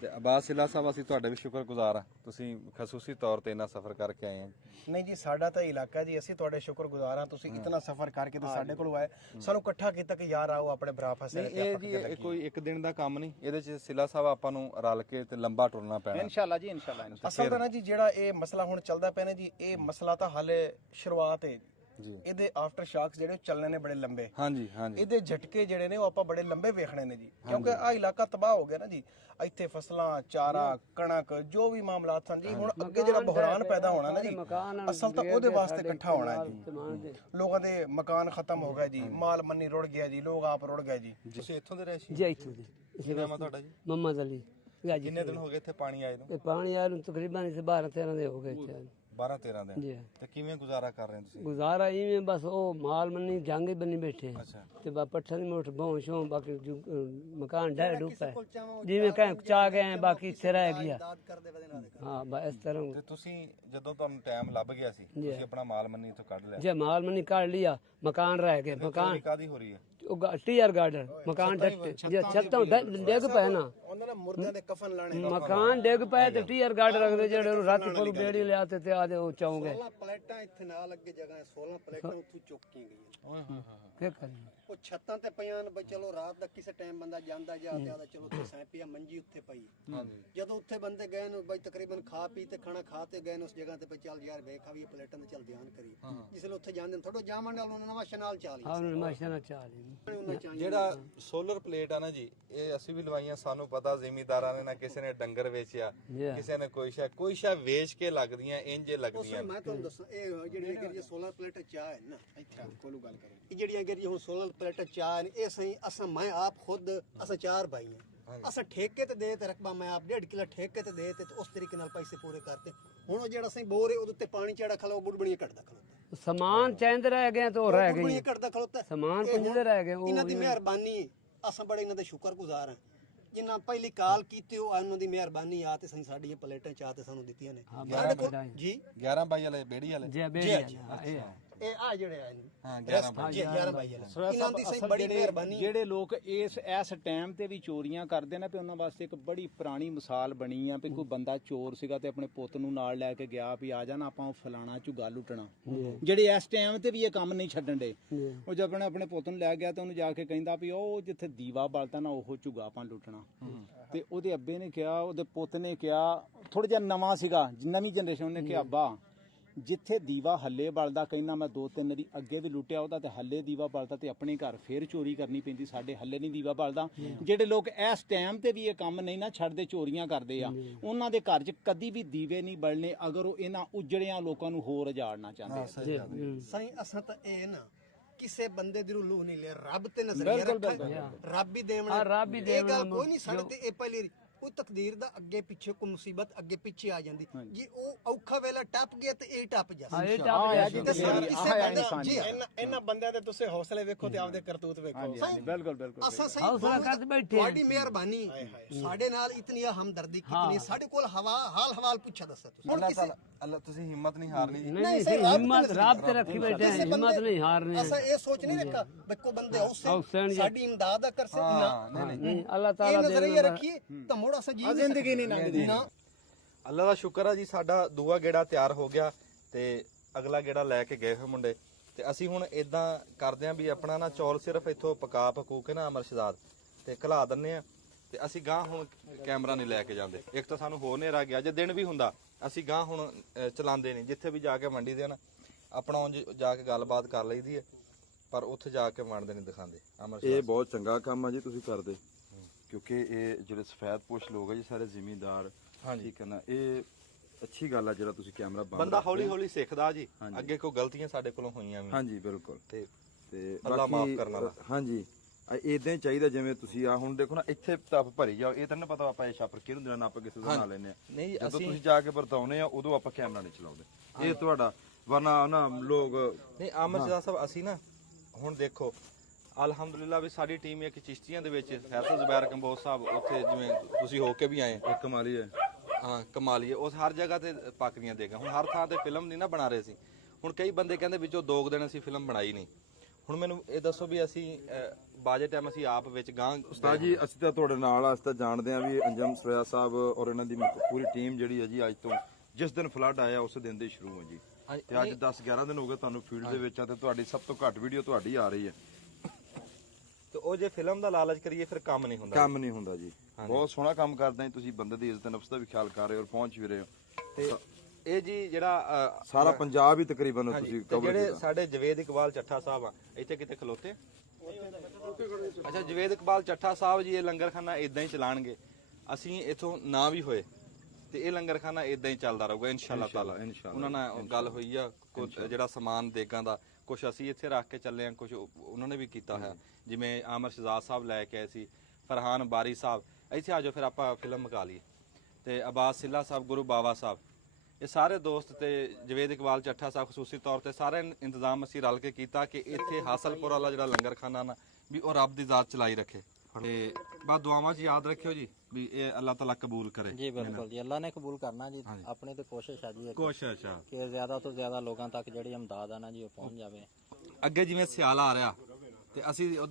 ਤੇ ਅਬਾਸ ਸਿਲਾ ਸਾਹਿਬ ਅਸੀਂ ਤੁਹਾਡੇ ਵੀ ਸ਼ੁਕਰਗੁਜ਼ਾਰ ਆ, ਤੁਸੀਂ ਖਸੂਸੀ ਤੌਰ ਤੇ ਇੰਨਾ ਸਫ਼ਰ ਕਰਕੇ ਆਏ ਆ। ਨਹੀਂ ਜੀ, ਸਾਡਾ ਤਾਂ ਇਲਾਕਾ ਜੀ, ਅਸੀਂ ਤੁਹਾਡੇ ਸ਼ੁਕਰਗੁਜ਼ਾਰ ਹਾਂ, ਤੁਸੀਂ ਇਤਨਾ ਸਫ਼ਰ ਕਰਕੇ ਤੇ ਸਾਡੇ ਕੋਲ ਆਏ, ਸਾਨੂੰ ਇਕੱਠਾ ਕੀਤਾ ਕਿ ਯਾਰ ਆਓ ਆਪਣੇ ਭਰਾ ਫਸੇ। ਇਹ ਜੀ ਇਹ ਕੋਈ ਇੱਕ ਦਿਨ ਦਾ ਕੰਮ ਨਹੀਂ, ਇਹਦੇ ਚ ਸਿਲਾ ਸਾਹਿਬ ਆਪਾਂ ਨੂੰ ਰਲ ਕੇ ਤੇ ਲੰਬਾ ਟੁਰਨਾ ਪੈਣਾ ਇਨਸ਼ਾਅੱਲਾ ਜੀ, ਇਨਸ਼ਾਅੱਲਾ। ਅਸਲ ਤਾਂ ਨਾ ਜੀ ਜਿਹੜਾ ਇਹ ਮਸਲਾ ਹੁਣ ਚੱਲਦਾ ਪਿਆ ਨਾ ਜੀ, ਇਹ ਮਸਲਾ ਤਾਂ ਹਾਲੇ ਸ਼ੁਰੂਆਤ ਹੈ ਜੀ। ਇਹਦੇ ਆਫਟਰ ਸ਼ਾਕਸ ਜਿਹੜੇ ਚੱਲਣੇ ਨੇ ਬੜੇ ਲੰਬੇ। ਹਾਂਜੀ ਹਾਂਜੀ, ਇਹਦੇ ਝਟਕੇ ਜਿਹੜੇ ਨੇ ਉਹ ਆਪਾਂ ਬੜੇ ਲੰਬੇ ਵੇਖਣੇ ਨੇ ਜੀ, ਕਿਉਂਕਿ ਆ ਇਲਾਕਾ ਤਬਾਹ ਹੋ ਗਿਆ ਨਾ ਜੀ। ਇੱਥੇ ਫਸਲਾਂ, ਚਾਰਾ, ਕਣਕ, ਜੋ ਵੀ ਮਾਮਲਾਤ ਸਨ ਜੀ, ਹੁਣ ਅੱਗੇ ਜਿਹੜਾ ਬੁਹਰਾਨ ਪੈਦਾ ਹੋਣਾ ਨਾ ਜੀ, ਅਸਲ ਤਾਂ ਉਹਦੇ ਵਾਸਤੇ ਇਕੱਠਾ ਹੋਣਾ ਹੈ ਜੀ। ਲੋਕਾਂ ਦੇ ਮਕਾਨ ਖਤਮ ਹੋ ਗਏ ਜੀ, ਮਾਲ ਮੰਨੀ ਰੁੜ ਗਿਆ ਜੀ, ਲੋਕ ਆਪ ਰੁੜ ਗਏ ਜੀ। ਤੁਸੀਂ ਇੱਥੋਂ ਦੇ ਰਹਿਸ਼ੀ ਜੀ? ਇੱਥੋਂ ਦੇ। ਕੀ ਨਾਮ ਆ ਤੁਹਾਡਾ ਜੀ? ਮੁਹੰਮਦ ਅਲੀ। ਕਿੰਨੇ ਦਿਨ ਹੋ ਗਏ ਇੱਥੇ ਪਾਣੀ ਆਏ ਨੂੰ? ਇਹ ਪਾਣੀ ਆਇਆ ਨੂੰ ਤਕਰੀਬਨ 12-13 ਦੇ ਹੋ ਗਏ ਇੱਥੇ। 12-13 ਦਿਨ। ਜੀ ਤੇ ਕਿਵੇਂ ਗੁਜ਼ਾਰਾ ਕਰ ਰਹੇ ਹੋ ਤੁਸੀਂ? ਗੁਜ਼ਾਰਾ ਇਵੇਂ ਬਸ ਉਹ ਮਾਲ ਮੰਨੀ ਜਾਂਗੇ ਬੰਨੀ ਬੈਠੇ ਅੱਛਾ। ਤੇ ਬਾ ਪੱਠਾ ਦੀ ਮੋਟ ਬਹੁ ਸ਼ੋਂ ਬਾਕੀ ਮਕਾਨ ਢਹਿ ਡੁੱਪਾ ਜਿਵੇਂ ਕਹੇ ਚਾ ਗਏ ਬਾਕੀ ਇੱਥੇ ਰਹਿ ਗਿਆ। ਹਾਂ ਬਸ ਇਸ ਤਰ੍ਹਾਂ। ਤੇ ਤੁਸੀਂ ਜਦੋਂ ਤੁਹਾਨੂੰ ਟਾਈਮ ਲੱਭ ਗਿਆ ਸੀ, ਤੁਸੀਂ ਆਪਣਾ ਮਾਲ ਮੰਨੀ ਤੋਂ ਕੱਢ ਲਿਆ? ਜੇ ਮਾਲ ਮੰਨੀ ਕੱਢ ਲਿਆ, ਮਕਾਨ ਰਹਿ ਗਏ। ਮਕਾਨ ਕਾਦੀ ਹੋ ਰਹੀ ਹੈ? ਟੀਆਰ ਗਾਰਡਨ ਮਕਾਨ ਜੇ ਛੱਤਾਂ ਡਿੱਗ ਪਏ ਨਾ, ਉਹਨਾਂ ਨੇ ਮੁਰਦਿਆਂ ਦੇ ਕਫਨ ਲਾਣੇ। ਮਕਾਨ ਡਿੱਗ ਪਏ ਤੇ ਟੀਆਰ ਗਾਰਡ ਰੱਖਦੇ ਜਿਹੜੇ ਰਾਤੀ ਕੋਲ ਬੇੜੀ ਲਿਆ ਤੇ ਆਦੇ ਉਹ ਚਾਉਂਗੇ। 16 ਪਲੇਟਾਂ ਇੱਥੇ ਨਾਲ ਅੱਗੇ ਜਗ੍ਹਾ 16 ਪਲੇਟਾਂ ਉੱਥੋਂ ਚੁੱਕ ਕੇ ਗਈਆਂ। ਓਏ ਹੋਏ ਕੀ ਕਰੀਏ? ਉਹ ਛੱਤਾਂ ਤੇ ਪਈਆਂ ਨੇ, ਚਲੋ ਰਾਤ ਦਾ ਕਿਸੇ ਟਾਈਮ ਬੰਦਾ ਜਾਂਦਾ ਜਾਂ ਆਦਾ, ਚਲੋ ਤੇ ਸੈਂਪੀਆ ਮੰਜੀ ਉੱਥੇ ਪਈ। ਜਦੋਂ ਉੱਥੇ ਬੰਦੇ ਗਏ ਨੇ ਬਈ ਤਕਰੀਬਨ ਖਾ ਪੀ ਤੇ ਖਾਣਾ ਖਾ ਤੇ ਗਏ ਨੇ ਉਸ ਜਗ੍ਹਾ ਤੇ, ਬਈ ਚੱਲ ਯਾਰ ਵੇਖਾ ਵੀ ਇਹ ਪਲੇਟਾਂ ਤੇ ਚੱਲ ਧਿਆਨ ਕਰੀ। ਜਿਸ ਵੇਲੇ ਉੱਥੇ ਜਾਂਦੇ ਨੇ ਥੋੜਾ ਜਾਮਣ ਨਾਲ ਉਹਨਾਂ ਨਵਾਂ ਸ਼ਨਾਲ ਚਾਲ ਆਹ ਨਮਾਸ਼ਾ ਨਾ ਚਾਲੀ। ਜਿਹੜਾ ਸੋਲਰ ਪਲੇਟ ਆ ਨਾ ਜੀ, ਇਹ ਅਸੀਂ ਵੀ ਲਵਾਈਆਂ, ਸਾਨੂੰ ਪਤਾ ਜ਼ਿਮੀਦਾਰਾਂ ਨੇ ਨਾ ਕਿਸੇ ਨੇ ਡੰਗਰ ਵੇਚਿਆ, ਕਿਸੇ ਨੇ ਕੋਈ ਸ਼ੈ ਵੇਚ ਕੇ ਲੱਗਦੀਆਂ, ਇੰਜੇ ਲੱਗਦੀਆਂ। ਮੈਂ ਤੁਹਾਨੂੰ ਦੱਸਾਂ, ਇਹ ਜਿਹੜੀ ਅਗਰ ਜੇ 16 ਪਲੇਟ ਚਾਹ ਹੈ ਨਾ, ਇੱਥੇ ਕੋਲੋਂ ਗੱਲ ਕਰੇ, ਇਹ ਜਿਹੜੀ ਅਗਰ ਜੇ ਹੁਣ 16 ਪਲੇਟ ਚਾਹ ਨੇ, ਇਹ ਸਹੀ ਅਸਾਂ ਮੈਂ ਆਪ ਖੁਦ ਅਸਾਂ 4 ਭਾਈ ਹਾਂ, ਅਸਾਂ ਠੇਕੇ ਤੇ ਦੇ ਤੇ ਰਕਬਾ ਮੈਂ ਆਪ 1.5 ਕਿੱਲਾ ਠੇਕੇ ਤੇ ਦੇ ਤੇ ਉਸ ਤਰੀਕੇ ਨਾਲ ਪੈਸੇ ਪੂਰੇ ਕਰਤੇ। ਹੁਣ ਉਹ ਜਿਹੜਾ ਸਹੀ ਬੋਰ ਹੈ ਉਹਦੇ ਉੱਤੇ ਪਾਣੀ ਚੜਾ ਖਲਾ, ਉਹ ਬੁੜਬੜੀਆਂ ਕੱਢਦਾ ਖਲੋਤਾ। ਸਮਾਨ ਚੈਂਦ ਰਹਿ ਗਏ ਤਾਂ ਉਹ ਰਹਿ ਗਏ, ਬੁੜਬੜੀਆਂ ਕੱਢਦਾ ਖਲੋਤਾ। ਸਮਾਨ ਪੁੰਜਦੇ ਰਹਿ ਗਏ। ਇਹਨਾਂ ਦੀ ਮਿਹਰਬਾਨੀ, ਅਸਾਂ ਬੜੇ ਇਹਨਾਂ ਦੇ ਸ਼ੁਕਰਗੁਜ਼ਾਰ ਹਾਂ ਜਿਨ੍ਹਾਂ ਪਹਿਲੀ ਕਾਲ ਕੀਤੀ, ਉਹ ਉਹਨਾਂ ਦੀ ਮਿਹਰਬਾਨੀ ਆ ਤੇ ਸਾਡੀਆਂ ਪਲੇਟਾਂ ਚਾਹ ਤੇ ਸਾਨੂੰ ਦਿੱਤੀਆਂ ਨੇ। ਸਾਡੇ ਕੋਲ ਜੀ 11 ਬਾਈ ਵਾਲੇ ਬੇੜੀ ਵਾਲੇ ਜੀ ਬੇੜੀ ਇਹ ਆ ਜਿਹੜੇ ਆਏ ਨੇ, ਹਾਂ 11 ਬਾਈ। 11 ਬਾਈ ਵਾਲੇ, ਇਹਨਾਂ ਦੀ ਸਹੀ ਬੜੀ ਮਿਹਰਬਾਨੀ। ਜਿਹੜੇ ਲੋਕ ਇਸ ਟਾਈਮ ਤੇ ਵੀ ਚੋਰੀਆਂ ਕਰਦੇ ਨੇ, ਉਹਨਾਂ ਵਾਸਤੇ ਇੱਕ ਬੜੀ ਪੁਰਾਣੀ ਮਿਸਾਲ ਬਣੀ ਆ ਵੀ ਕੋਈ ਬੰਦਾ ਚੋਰ ਸੀਗਾ ਤੇ ਆਪਣੇ ਪੁੱਤ ਨੂੰ ਨਾਲ ਲੈ ਕੇ ਗਿਆ ਵੀ ਆ ਜਾ ਨਾ ਆਪਾਂ ਫਲਾਣਾ ਝੁੱਗਾ ਲੁੱਟਣਾ। ਜਿਹੜੇ ਇਸ ਟਾਈਮ ਤੇ ਵੀ ਇਹ ਕੰਮ ਨਹੀਂ ਛੱਡਣ ਦੇ, ਉਹ ਜਦ ਆਪਣੇ ਪੁੱਤ ਨੂੰ ਲੈ ਗਿਆ ਤੇ ਉਹਨੂੰ ਜਾ ਕੇ ਕਹਿੰਦਾ ਵੀ ਉਹ ਜਿੱਥੇ ਦੀਵਾ ਬਲਦਾ ਨਾ ਉਹ ਝੁੱਗਾ ਆਪਾਂ ਲੁੱਟਣਾ। ਤੇ ਉਹਦੇ ਅੱਬੇ ਨੇ ਕਿਹਾ, ਉਹਦੇ ਪੁੱਤ ਨੇ ਕਿਹਾ, ਥੋੜਾ ਜਿਹਾ ਨਵਾਂ ਸੀਗਾ, ਨਵੀਂ ਜਨਰੇਸ਼ਨ ਨੇ ਕਿਹਾ, ਅੱਬਾ ਜਿੱਥੇ ਦੀਵਾ ਹੱਲੇ ਬਲਦਾ, ਕਹਿੰਦਾ ਮੈਂ 2-3 ਵਾਰੀ ਅੱਗੇ ਵੀ ਲੁੱਟਿਆ ਉਹਦਾ ਤੇ ਹੱਲੇ ਦੀਵਾ ਬਲਦਾ ਤੇ ਆਪਣੇ ਘਰ ਫੇਰ ਚੋਰੀ ਕਰਨੀ ਪੈਂਦੀ, ਸਾਡੇ ਹੱਲੇ ਨਹੀਂ ਦੀਵਾ ਬਲਦਾ। ਜਿਹੜੇ ਲੋਕ ਇਸ ਟਾਈਮ ਤੇ ਵੀ ਇਹ ਕੰਮ ਨਹੀਂ ਨਾ ਛੱਡਦੇ, ਚੋਰੀਆਂ ਕਰਦੇ ਆ, ਉਹਨਾਂ ਦੇ ਘਰ 'ਚ ਕਦੀ ਵੀ ਦੀਵੇ ਨਹੀਂ ਬਲਣੇ ਅਗਰ ਉਹ ਇਹਨਾਂ ਉਜੜਿਆਂ ਲੋਕਾਂ ਨੂੰ ਹੋਰ ਉਜਾੜਨਾ ਚਾਹੁੰਦੇ। ਸਹੀ ਅਸਾਂ ਤਾਂ ਇਹ ਨਾ ਕਿਸੇ ਬੰਦੇ ਦੀ ਰੂਹ ਨਹੀਂ ਲੈ, ਰੱਬ ਤੇ ਨਜ਼ਰੀਆ ਰੱਖਿਆ, ਰੱਬ ਹੀ ਦੇਵਣਾ, ਰੱਬ ਹੀ ਇਹ ਗੱਲ ਕੋਈ ਨਹੀਂ ਸਾਡੇ ਤੇ। ਇਹ ਪਹਿਲੀ ਉਹ ਤਕਦੀਰ ਦਾ ਅੱਗੇ ਪਿੱਛੇ ਕੋਈ ਮੁਸੀਬਤ ਅੱਗੇ ਪਿੱਛੇ ਆ ਜਾਂਦੀ ਜੀ, ਉਹ ਔਖਾ ਵੇਲਾ ਟੱਪ ਗਿਆ ਤੇ ਇਹ ਟੱਪ ਜਾ। ਇਹਨਾਂ ਬੰਦਿਆਂ ਦੇ ਤੁਸੀਂ ਹੌਸਲੇ ਵੇਖੋ ਤੇ ਆਪਦੇ ਕਰਤੂਤ ਵੇਖੋ। ਬਿਲਕੁਲ ਬਿਲਕੁਲ ਅਸਾਂ ਸਹੀ ਤੁਹਾਡੀ ਮਿਹਰਬਾਨੀ, ਸਾਡੇ ਨਾਲ ਇਤਨੀ ਹਮਦਰਦੀ ਕਿਤਨੀ, ਸਾਡੇ ਕੋਲ ਹਾਲ ਹਵਾਲ ਪੁੱਛਾ ਦੱਸੋ ਤੁਸੀਂ। ਅੱਲਾ ਤੁਸੀਂ ਹਿੰਮਤ ਨਹੀਂ ਹਾਰਨੀ ਜੀ। ਨਹੀਂ ਹਿੰਮਤ ਰੱਬ ਤੇ ਰੱਖੀ ਬੈਠੇ, ਹਿੰਮਤ ਨਹੀਂ ਹਾਰਨੀ। ਅਸਾਂ ਇਹ ਸੋਚ ਨਹੀਂ ਰੱਖਾ ਬੱਕੋ ਬੰਦੇ ਹੌਸਲੇ ਸਾਡੀ ਇਮਦਾਦ ਕਰ ਸੇ ਨਾ, ਨਹੀਂ ਅੱਲਾਹ ਤਾਲਾ ਦੇ ਨਜ਼ਰੀਆ ਰੱਖੀਏ ਤਾਂ ਮੋੜਾ ਅਸਾਂ ਜੀ ਜ਼ਿੰਦਗੀ ਨਹੀਂ ਲੰਘਦੀ ਨਾ। ਅੱਲਾ ਦਾ ਸ਼ੁਕਰ ਆ ਜੀ, ਸਾਡਾ ਦੂਆ ਗੇੜਾ ਤਿਆਰ ਹੋ ਗਿਆ ਤੇ ਅਗਲਾ ਗੇੜਾ ਲੈ ਕੇ ਗਏ ਹੋਏ ਮੁੰਡੇ। ਤੇ ਅਸੀਂ ਹੁਣ ਇਦਾਂ ਕਰਦੇ ਆਂ ਵੀ ਆਪਣਾ ਨਾ ਚੌਲ ਸਿਰਫ ਇੱਥੋਂ ਪਕਾ ਪਕੂ ਕੇ ਨਾ ਅਮਰਸ਼ਦਾਦ ਤੇ ਘਲਾ ਦਿੰਨੇ ਆ ਤੇ ਅਸੀਂ ਗਾਂ ਹੁਣ ਕੈਮਰਾ ਨਹੀਂ ਲੈ ਕੇ ਜਾਂਦੇ। ਇੱਕ ਤਾਂ ਸਾਨੂੰ ਹੋਰ ਹਨੇਰਾ ਗਿਆ, ਜੇ ਦਿਨ ਵੀ ਹੁੰਦਾ ਅਸੀਂ ਗਾਂ ਹੁਣ ਚਲਾਉਂਦੇ ਨਹੀਂ। ਜਿੱਥੇ ਵੀ ਜਾ ਕੇ ਮੰਡੀ ਦੇ ਨਾ ਆਪਣਾ ਉਂਝ ਜਾ ਕੇ ਗੱਲਬਾਤ ਕਰ ਲਈਦੀ ਹੈ, ਪਰ ਉੱਥੇ ਜਾ ਕੇ ਮੰਨਦੇ ਨਹੀਂ ਦਿਖਾਉਂਦੇ। ਇਹ ਬਹੁਤ ਚੰਗਾ ਕੰਮ ਆ ਜੀ ਤੁਸੀਂ ਕਰਦੇ, ਕਿਉਂਕਿ ਇਹ ਜਿਹੜੇ ਸਫੈਦ ਪੋਸ਼ ਲੋਕ ਆ ਜੀ ਸਾਰੇ ਜ਼ਿਮੀਂਦਾਰ, ਠੀਕ ਹੈ ਨਾ, ਇਹ ਅੱਛੀ ਗੱਲ ਆ ਜਿਹੜਾ ਤੁਸੀਂ ਕੈਮਰਾ ਬੰਦਾ ਹੌਲੀ ਹੌਲੀ ਸਿੱਖਦਾ ਜੀ। ਅੱਗੇ ਕੋਈ ਗਲਤੀਆਂ ਸਾਡੇ ਕੋਲੋਂ ਹੋਈਆਂ ਵੀ। ਹਾਂਜੀ ਬਿਲਕੁਲ। ਤੇ ਅੱਲਾ ਮਾਫ ਕਰਨ ਵਾਲਾ। ਹਾਂਜੀ ਇਦਾਂ ਹੀ ਚਾਹੀਦਾ। ਜਿਵੇਂ ਤੁਸੀਂ ਆ ਹੁਣ ਦੇਖੋ ਨਾ, ਇੱਥੇ ਟੱਪ ਭਰੀ ਜਾਓ, ਇਹ ਤਾਂ ਨਾ ਪਤਾ ਆਪਾਂ ਇਹ ਛਾਪਰ ਕਿਹਨੂੰ ਦੇਣਾ, ਆਪਾਂ ਕਿਸੇ ਦਾ ਨਾਂ ਲੈਨੇ ਆ। ਨਹੀਂ ਜਦੋਂ ਤੁਸੀਂ ਜਾ ਕੇ ਵਰਤਾਉਨੇ ਆ ਉਦੋਂ ਆਪਾਂ ਕੈਮਰਾ ਨਹੀਂ ਚਲਾਉਂਦੇ, ਇਹ ਤੁਹਾਡਾ ਵਰਨਾ ਨਾ ਲੋਕ ਨਹੀਂ। ਅਮਰਸ਼ਦਾਦ ਸਾਹਿਬ ਅਸੀਂ ਨਾ ਹੁਣ ਦੇਖੋ ਅਲਹਮਦੁਲਿਲਾ ਵੀ ਸਾਡੀ ਟੀਮ ਇੱਕ ਚਿਸ਼ਤੀਆਂ ਦੇ ਵਿੱਚ ਫੈਸਲ ਜ਼ੁਬੈਰ ਕੰਬੋਜ ਸਾਹਿਬ, ਉੱਥੇ ਜਿਵੇਂ ਤੁਸੀਂ ਹੋ ਕੇ ਵੀ ਆਏ, ਕਮਾਲੀ ਹੈ। ਹਾਂ ਕਮਾਲੀਏ, ਉਸ ਹਰ ਜਗ੍ਹਾ ਤੇ ਪੱਕਦੀਆਂ ਦੇਗਾ। ਹੁਣ ਹਰ ਥਾਂ ਤੇ ਫਿਲਮ ਨਹੀਂ ਨਾ ਬਣਾ ਰਹੇ ਸੀ। ਹੁਣ ਕਈ ਬੰਦੇ ਕਹਿੰਦੇ ਵਿੱਚੋਂ 2 ਦਿਨ ਅਸੀਂ ਫਿਲਮ ਬਣਾਈ ਨਹੀਂ। ਹੁਣ ਮੈਨੂੰ ਇਹ ਦੱਸੋ ਵੀ ਅਸੀਂ ਬਾਜੇ ਟਾਈਮ ਅਸੀਂ ਆਪ ਵਿੱਚ ਗਾਂ ਉਸਤਾਦ ਜੀ ਅਸੀਂ ਤਾਂ ਤੁਹਾਡੇ ਨਾਲ ਆ, ਅਸੀਂ ਤਾਂ ਜਾਣਦੇ ਹਾਂ ਵੀ ਅੰਜਮ ਸਰਵਿਆ ਸਾਹਿਬ ਔਰ ਇਹਨਾਂ ਦੀ ਪੂਰੀ ਟੀਮ ਜਿਹੜੀ ਹੈ ਜੀ ਅੱਜ ਤੋਂ ਜਿਸ ਦਿਨ ਫਲੱਡ ਆਇਆ ਉਸ ਦਿਨ ਦੇ ਸ਼ੁਰੂ ਹੋ ਜੀ ਤੇ ਅੱਜ 10-11 ਦਿਨ ਹੋ ਗਏ ਤੁਹਾਨੂੰ ਫੀਲਡ ਦੇ ਵਿੱਚ ਆ ਤੇ ਤੁਹਾਡੀ ਸਭ ਤੋਂ ਘੱਟ ਵੀਡੀਓ ਤੁਹਾਡੀ ਆ ਰਹੀ ਹੈ ਤੇ ਉਹ ਜੇ ਫਿਲਮ ਦਾ ਲਾਲਚ ਕਰੀਏ ਫਿਰ ਕੰਮ ਨਹੀਂ ਹੁੰਦਾ ਕੰਮ ਨਹੀਂ ਹੁੰਦਾ ਜੀ ਬਹੁਤ ਸੋਹਣਾ ਕੰਮ ਕਰਦੇ ਜੀ ਤੁਸੀਂ ਬੰਦੇ ਦੀ ਇੱਜ਼ਤ ਨਫਸ ਦਾ ਵੀ ਖਿਆਲ ਕਰ ਰਹੇ ਹੋ ਔਰ ਪਹੁੰਚ ਵੀ ਰਹੇ ਹੋ ਤੇ ਇਹ ਜੀ ਜਿਹੜਾ ਸਾਰਾ ਪੰਜਾਬ ਹੀ ਤਕਰੀਬਨ ਤੁਸੀਂ ਤੇ ਜਿਹੜੇ ਸਾਡੇ ਜਵੇਦ ਇਕਬਾਲ ਚੱਠਾ ਸਾਹਿਬ ਆ ਇੱਥੇ ਕਿਤੇ ਖਲੋਤੇ ਅੱਛਾ ਜਵੇਦ ਇਕਬਾਲ ਚੱਠਾ ਸਾਹਿਬ ਜੀ ਇਹ ਲੰਗਰਖਾਨਾ ਇਦਾਂ ਹੀ ਚਲਾਣਗੇ ਅਸੀਂ ਇਥੋਂ ਨਾ ਵੀ ਹੋਏ ਤੇ ਇਹ ਲੰਗਰਖਾਨਾ ਇਦਾਂ ਹੀ ਚੱਲਦਾ ਰਹੂਗਾ ਇਨਸ਼ਾਅੱਲਾ ਤਾਲਾ ਉਹਨਾਂ ਨਾਲ ਗੱਲ ਹੋਈ ਆ ਕੁਝ ਜਿਹੜਾ ਸਮਾਨ ਦੇਗਾਂ ਦਾ ਕੁਝ ਅਸੀਂ ਇੱਥੇ ਰੱਖ ਕੇ ਚੱਲੇ ਆ ਕੁਝ ਉਹਨਾਂ ਨੇ ਵੀ ਕੀਤਾ ਹੈ ਜਿਵੇਂ ਆਮਰ ਸ਼ਹਜ਼ਾਦ ਸਾਹਿਬ ਲੈ ਕੇ ਆਏ ਸੀ ਫਰਹਾਨ ਬਾਰੀ ਸਾਹਿਬ ਇੱਥੇ ਆ ਜਾਓ ਫਿਰ ਆਪਾਂ ਫਿਲਮ ਮਕਾ ਲਈਏ ਤੇ ਅਬਾਸ ਸਿੱਲਾ ਸਾਹਿਬ ਗੁਰੂ ਬਾਵਾ ਸਾਹਿਬ ਇਹ ਸਾਰੇ ਦੋਸਤ ਤੇ ਜਵੇਦ ਇਕਬਾਲ ਚੱਠਾ ਸਾਹਿਬ ਖਸੂਸੀ ਤੌਰ ਤੇ ਸਾਰੇ ਇੰਤਜ਼ਾਮ ਅਸੀਂ ਰਲ ਕੇ ਕੀਤਾ ਕਿ ਇੱਥੇ ਹਾਸਲਪੁਰ ਵਾਲਾ ਜਿਹੜਾ ਲੰਗਰਖਾਨਾ ਨਾ ਵੀ ਉਹ ਰੱਬ ਦੀ ਜ਼ਾਤ ਚਲਾਈ ਰੱਖੇ ਤੇ ਬਾਅਦ ਦੁਆਵਾਂ 'ਚ ਯਾਦ ਰੱਖਿਓ ਜੀ ਵੀ ਇਹ ਅੱਲਾਹ ਤਾਲਾ ਕਬੂਲ ਕਰੇ ਜੀ ਬਿਲਕੁਲ ਜੀ ਅੱਲਾਹ ਨੇ ਕਬੂਲ ਕਰਨਾ ਜੀ ਆਪਣੀ ਤੇ ਕੋਸ਼ਿਸ਼ ਹੈ ਜੀ ਕੋਸ਼ਿਸ਼ ਆ ਕਿ ਜ਼ਿਆਦਾ ਤੋਂ ਜ਼ਿਆਦਾ ਲੋਕਾਂ ਤੱਕ ਜਿਹੜੀ ਇਮਦਾਦ ਆ ਨਾ ਜੀ ਉਹ ਪਹੁੰਚ ਜਾਵੇ ਅੱਗੇ ਜਿਵੇਂ ਸਿਆਲ ਆ ਰਿਹਾ ਤੇ ਅਸੀਂ ਉਹਦੇ